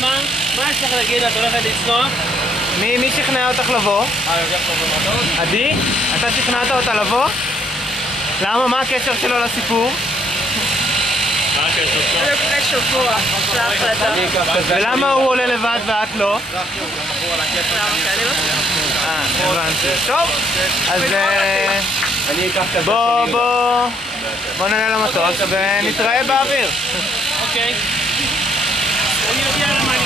מה יש לך להגיד? את הולכת לצנוע? מי שכנע אותך לבוא? יותר טוב במטוס? עדי? אתה שכנעת אותה לבוא? למה? מה הקשר שלו לסיפור? מה הקשר שלו? זה לפני שבוע, זה ההחלטה. ולמה הוא עולה לבד ואת לא? למה שאני לא צריכה? הבנתי. טוב, אז בוא נעלה למטוס ונתראה באוויר. אוקיי. אני יודע למה אני...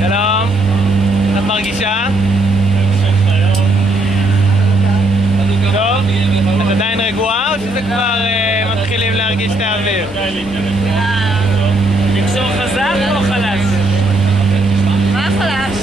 שלום, את מרגישה? טוב? את עדיין רגועה או שזה כבר מתחילים להרגיש את האוויר? למסור חזק או חלש? מה חלש?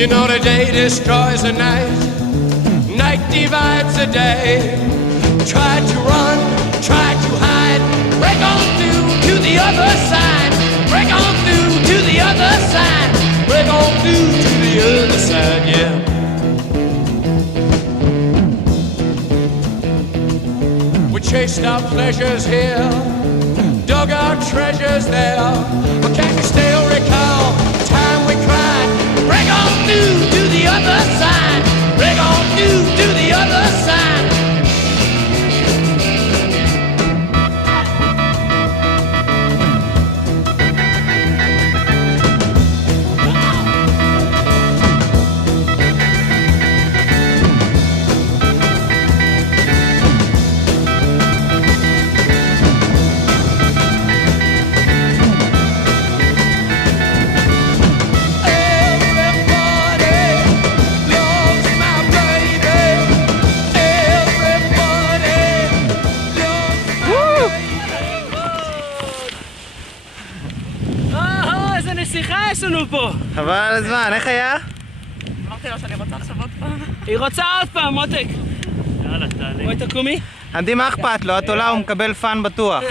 You know the day destroys the night, night divides the day. Try to run, try to hide, break on through to the other side, break on through to the other side, break on through to the other side, yeah. We chased our pleasures here, dug our treasures there, but can you still recall the time we cried? Break on through to the other side, break on through to the other side. איזה נסיכה יש לנו פה! חבל על הזמן, איך היה? אמרתי לו שאני רוצה עכשיו עוד פעם. היא רוצה עוד פעם, מותק! יאללה, תעלי. בואי תקומי. עדי, מה אכפת לו? את עולה, הוא מקבל פאן בטוח.